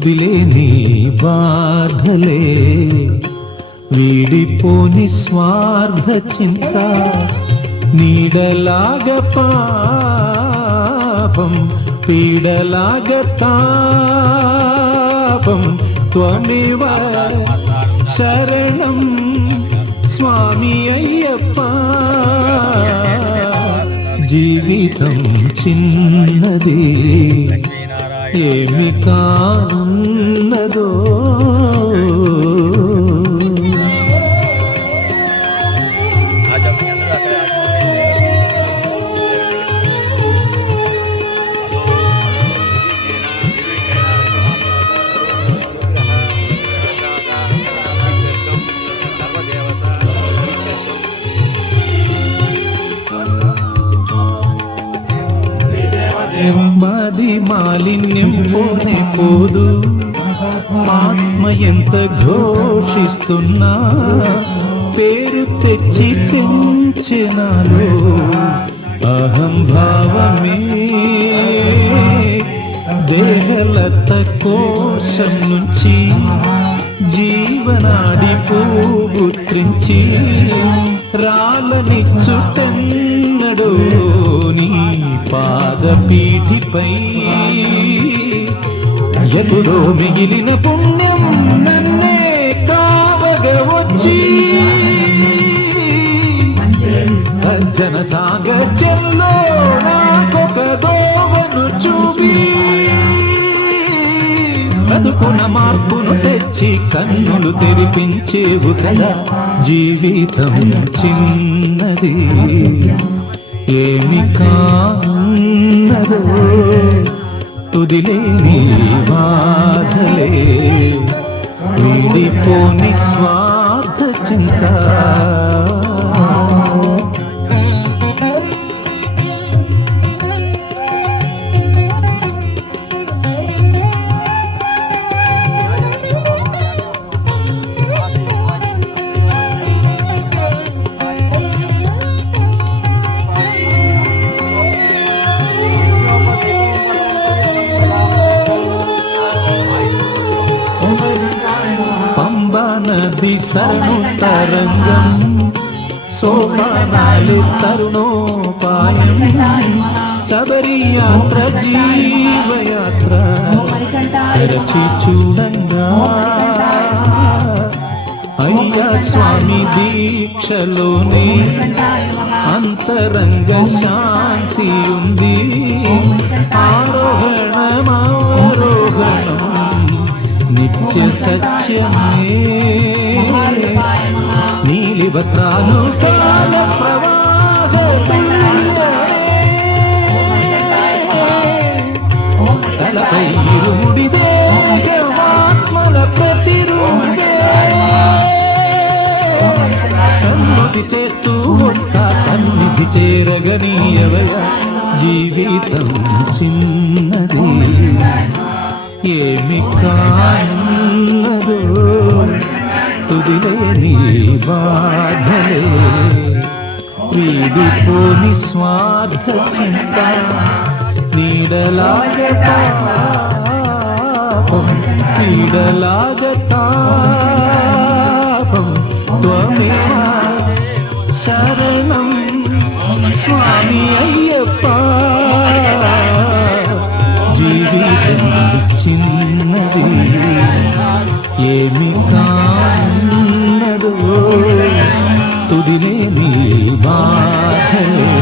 తుదిలేని బాధలే వీడిపోని స్వార్థ చింత నీడలాగ పాపం పీడలాగ తాపం త్వనివ శరణం స్వామి అయ్యప్ప. జీవితం చిన్నది. ఏమి కానున్నదో మాది మాలిన్యం పోనే పోదు ఆత్మ ఎంత ఘోషిస్తున్నా పేరు తెచ్చి పెంచినాలో అహం భావమే దేహలత కోశం నుంచి జీవనాడి పూత్రించి రాలనిచ్చుటన్నడో పాదపీఠిపై ఎప్పుడో మిగిలిన పుణ్యం నన్నే కావగవచ్చి సజ్జన సాగత్యంలో నాకొక దోవను చూపి బతుకున మార్పును తెచ్చి కన్నులు తెరిపించేవు కదా జీవితం చిన్నది. ఏమి కా కాన్నదో తుదిలేని బాధలే. వీడిపోని స్వార్థ చింత. తరంగం సోపానాలు తరుణోపాయం శబరి యాత్ర జీవయాత్ర తెరచి చూడంగా అయ్యా స్వామి దీక్షలోనే అంతరంగ శాంతి ఉంది ఆరోహణమారోహణం నిత్య సత్యమే నీలి వస్త్రాలు తలపై ఇరుముడిదే ఆత్మల ప్రతిరూపే సన్నిధి చేస్తూ వస్తా సన్నిధి చేరగనీయవయ జీవితం చిన్నది. ఏమి కాన్నదో తుదిలే నీ బాధలే. వీడిపోని స్వార్థ చింత నీడలాగ పాపం నీడలాగ తాపం త్వమేవ శరణం స్వామి అయ్యప్ప. జీవితం చిన్నది. ఏమి కాదు తుదినే నీ బాధలే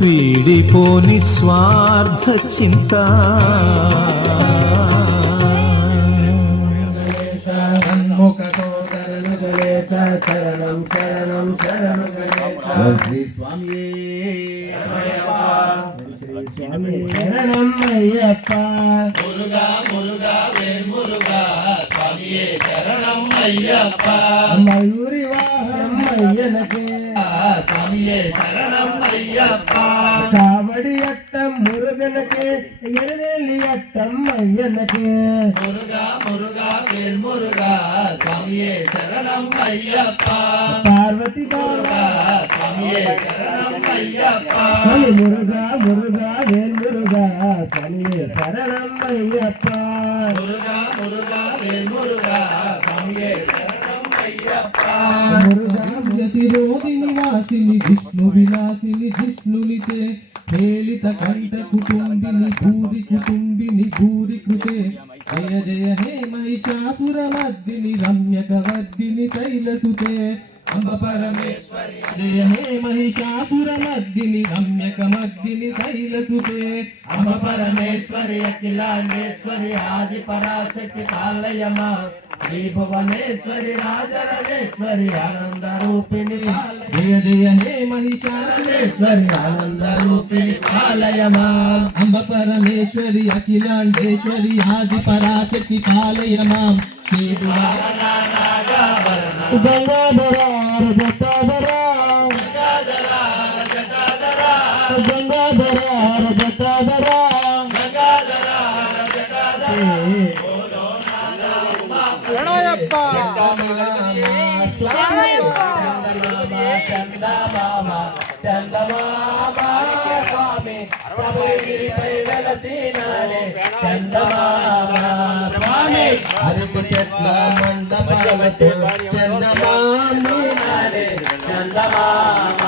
వీడిపోని స్వార్థ చింత. శరణం శరణం శ్రీ స్వామి శరణం అయ్యప్ప. మురుగా మురుగా వేల్మురుగా మురుగా ஐயப்பா. மயூரி வாகம் ஐயனுக்கு சாமியே சரணம் ஐயப்பா. காவடி அட்டம் முருகனுக்கு எருநெல்லி அட்டம் ஐயனுக்கு முருகா முருகா வேல் முருகா சாமியே சரணம் ஐயப்பா. பார்வதி பாலா. சாமியே சரணம் ஐயப்பா. முருகா முருகா வேல் முருகா சாமியே சரணம் ஐயப்பா. முருகா முருகா జతిరోధిని వాసిని విష్ణు విలాసిని జిష్ణులితే హేళిత కంఠ కుటుంబిని భూరి కుటుంబిని భూరి కృతే జయ జయ హే మహిషాసుర మద్దిని రమ్యక వర్దిని శైలసుతే అంబ పరమే రాజేశ్వరి ఆనంద రూపిణి కాలయమా అంబ పరమేశ్వరి అఖిలాండేశ్వరి ఆది పరాశక్తి పాలయ మాం శ్రీ గంగాధర స్వామి శబరిగిరిపై వెలసినాడే చందమామ స్వామి అరుపు చెట్ల మండపాలతో చందమామి నాడే చందమామ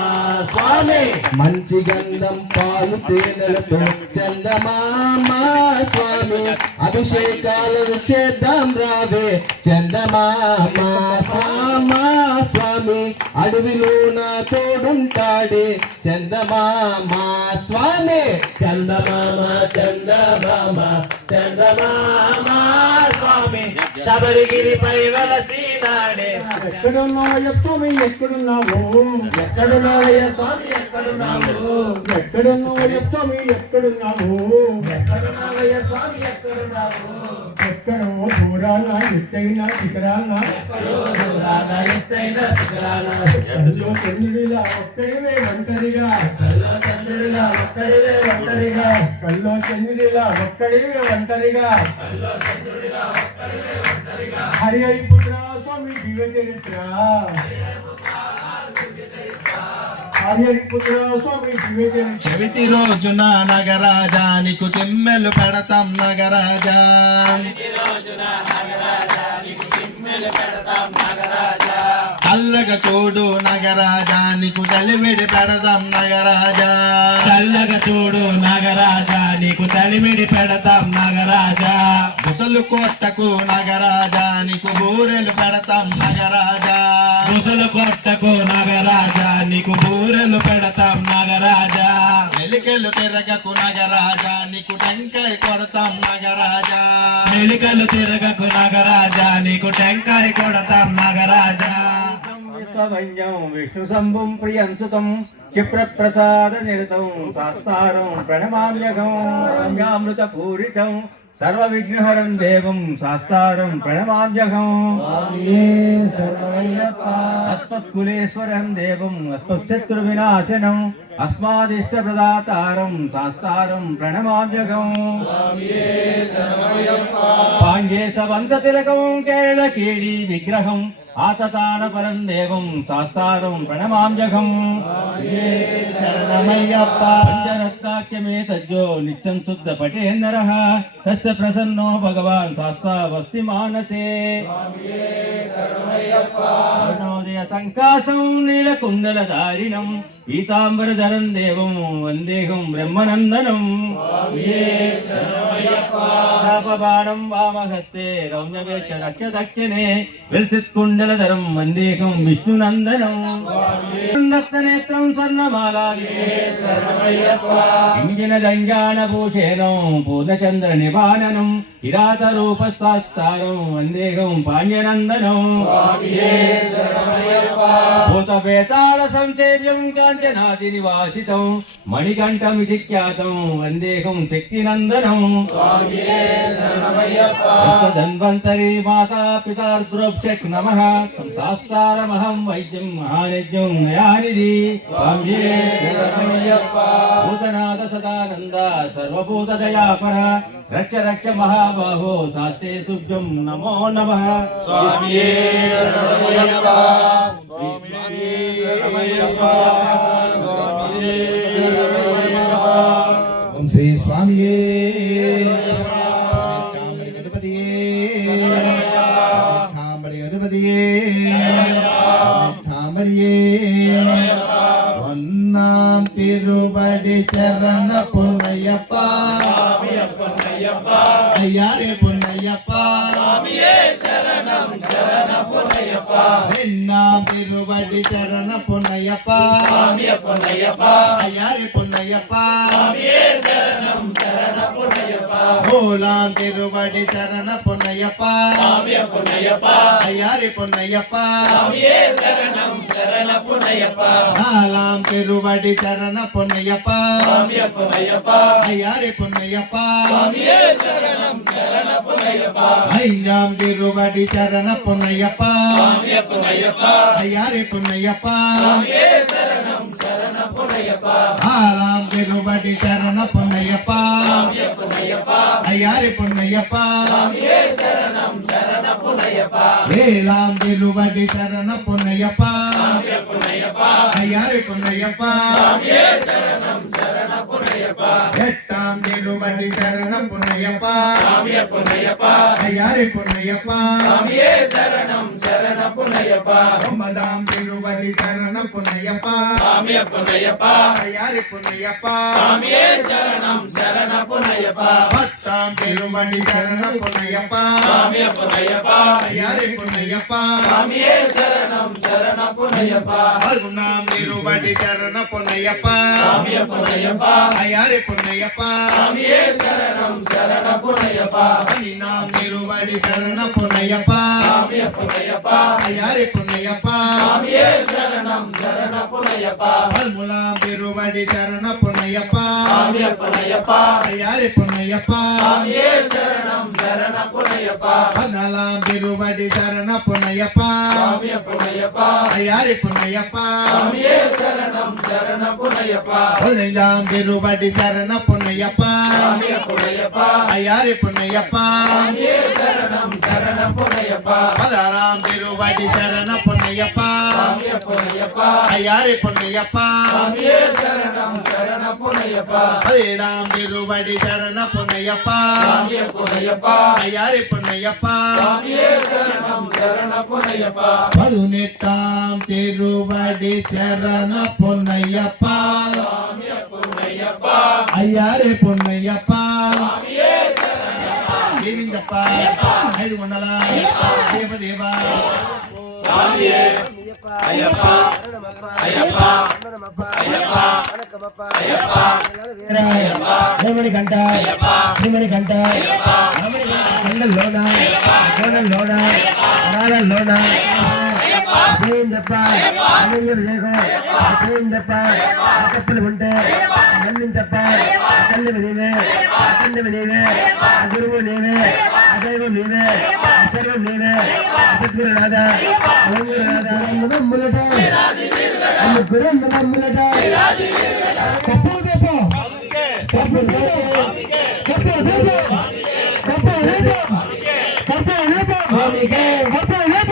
స్వామి మంచి గంధం పాలు తేనెలతో చందమామ స్వామి అభిషేకాలను చేద్దాం రావే. చందమామ స్వామ స్వామి అడవిలో నా తోడుంటాడే. చందమామ స్వామి. చందమామ చందమామ చందమామ స్వామి. శబరిగిరిపై వెలసినాడే ఎక్కడున్నావు స్వామి? ఎక్కడున్నావు? ఎక్కడున్నావయ్య స్వామి? ఎక్కడున్నావు? ఎక్కడున్నావు స్వామి? ఎక్కడున్నావు? ఎక్కడున్నావయ్య స్వామి? ఎక్కడున్నావు? ఎక్కడో దూరాన ఎత్తైన శిఖరాన? ఎక్కడో చంద్రుడిలా ఒక్కడివే ఒంటరిగా కల్లో చంద్రుడిలా ఒక్కడివే ఒంటరిగా హరి పుత్ర స్వామి దివ్య చరిత్ర. చవితి రోజున నగరాజానికి తిమ్మెలు పెడతాం నగరాజా. చల్లగ చూడు నగరాజానికి తలివిడి పెడదాం నగరాజా. చల్లగా చూడు నాగరాజా నీకు తలిమిడి పెడతాం నాగరాజా. ముసలు కోట్టకు నగరాజా నీకు బూరెలు పెడతాం నగరాజా. ముసలు కొట్టకు నాగరాజా నీకు బూరెలు పెడతాం నాగరాజా. వెలికెలు తిరగకు నగరాజా నీకు టెంకాయ కొడతాం నగరాజా. మెలికలు తిరగకు నాగరాజా నీకు టెంకాయ కొడతాం నాగరాజా. విశ్వవన్యం విష్ణు శంభుం ప్రియం సుతం క్షిప్రప్రసాద నిరతం శాస్తారం ప్రణమామ్యగం రమ్యామృత పూరితం సర్వ విఘ్నహరం దేవం శాస్తారం ప్రణమామ్యగం అస్మత్కులేశ్వరం దేవం అస్మత్శత్రు వినాశనం అస్మాదిష్ట ప్రదాతారం శాస్తారం ప్రణమామ్యగం పాండ్యే సవంత తిలకం కేరళ కేళి విగ్రహం. ఆతతాన పరం దేవం శాస్తారం ప్రణమామ్యగం శరణమయ్యప్ప పంచరత్నాఖ్యమే తజ్జో నిత్యం శుద్ధ పటేందర తస్య ప్రసన్నో భగవాన్ శాస్తావస్తి మానసే అరుణోదయ సంకాసం నీలకుండల దారిణం పీతాంబరధరం దేవం వందేహం బ్రహ్మనందనం శాపబాణం వామహస్తే రౌమ్యవేక్ష రక్ష దక్షిణే విల్సిత్కుండలధరం వందేహం విష్ణునందనం రక్తనేత్రం స్వర్ణమాలాగే ఇంగిన దంగాన భూషేణం పూర్ణచంద్ర నివారణం కిరాత రూపస్తారం వందేహం పాండ్యనందనం భూత వేతాళ సంసేవ్యం కాంచనాది నివాసితం మణికంఠమితి ఖ్యాతం వందేహం శక్తినందనం. ధన్వంతరి మాతా పితార్ద్రోక్షక్ నమ. శాస్త్రారమహం వైద్యం మహానిత్యం నయానిధి భూతనాథ సదానంద సర్వభూత దయాపర. రక్ష రక్ష మహాబాహో శాస్త్రే సుభ్యం నమో నమ. ஓம் ஸ்ரீ சுவாமியே. ஒன்னாம் திருவடி சரண பொன்னையப்பா. ஐயாரே பொன்னையப்பா சரணம் சரண பொன்னையப்பா. ரெண்டாம் திருவடி சரண பொன்னையப்பா. பொன்னையப்பா. ஐயாரே பொன்னையப்பா. சரணம் சரண பொன்னையப்பா. மூலாம் திருவடி சரண பொன்னையப்பா. பொன்னையப்பா. ஐயாரே பொன்னையப்பா. சரணம் சரண பொன்னையப்பா. நாலாம் திருவடி சரண பொன்னையப்பா. பொன்னையப்பா. ஐயாரே பொன்னையப்பா. சரணம் சரண பொன்னையப்பா. ஐந்தாம் திருவடி சரண பொன்னையப்பா. பொன்னையப்பா. ஐயாரே பொன்னையப்பா. ஆலாம் திருபடி சரண பொன்னையப்பா. ஐயாரி பொன்னையப்பா. ஏலாம் திருபடி சரண பொன்னையப்பா. ஐயாரி பொன்னையப்பா. எட்டா சரணம் திருமதி சரணம் புன்னையப்பா. சாமிய புன்னையப்பா. ஐயாரி புன்னையப்பா. சாமியே சரணம் சரண புன்னையப்பா. ஒன்பதாம் திருவடி சரணம் புன்னையப்பா. சாமிய புன்னையப்பா. ஐயாரி புன்னையப்பா. சாமியே சரணம் சரண புன்னையப்பா. பத்தாம் திருவடி சரணம் புன்னையப்பா. சாமிய புன்னையப்பா. ஐயாரி புன்னையப்பா. சாமியே சரணம் சரண புன்னையப்பா. பதினொன்றாம் திருவடி சரண புன்னையப்பா. சாமிய புன்னையப்பா. ஐயாரி புன்னையப்பா. சாமியே சரணம் சரண புனையப்பா. நாம் திருவடி சரண புனையப்பா. சாமிய புனையப்பா. ஐயாரி புனையப்பா. பொன்னையப்பா ஐயாறு பொன்னையப்பா சரணம் சரண பொன்னையப்பா பலராம் திருவாடி சரண பொன்னையப்பா ஐயாறு பொன்னையப்பா சரணம் சரண பொன்னையப்பா பதினாம் திருவாடி சரண பொன்னையப்பா ஐயாறு பொன்னையப்பா சரணம் சரண பொன்னையப்பா பதினெட்டாம் திருவாடி சரண பொன்னையப்பா ஐயாறு பொன்னையப்பா. தேவிந்தப்பா. ஐது கொண்டலா தேவ தேவா ஐயப்பா. ஐயப்பா. ஐயப்பா. ஐயப்பா. ஐயப்பா. கண்டா ஐயப்பா கண்டா ஐயப்பா லோனா லோனா லோனா லோனா అదేం చెప్ప అన్నయ్య విజయకం అదేం చెప్ప తప్పులు ఉంటే నన్ను చెప్ప తల్లివి నీవే తండ్రివి నీవే గురువు నీవే అదైవం నీవే సర్వం నీవే సద్గురు రాధా ఓంగురు రాధా నమ్ములట అమ్ముకురే నమ్ములట కప్పులు దేప కప్పులు దేప కప్పులు దేప కప్పులు దేప కప్పులు దేప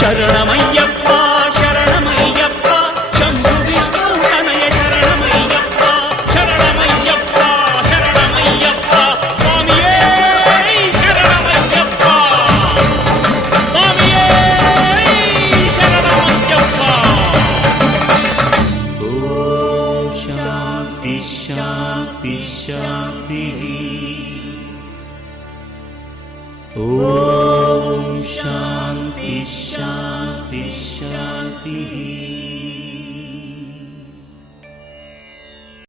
చరణమయ్య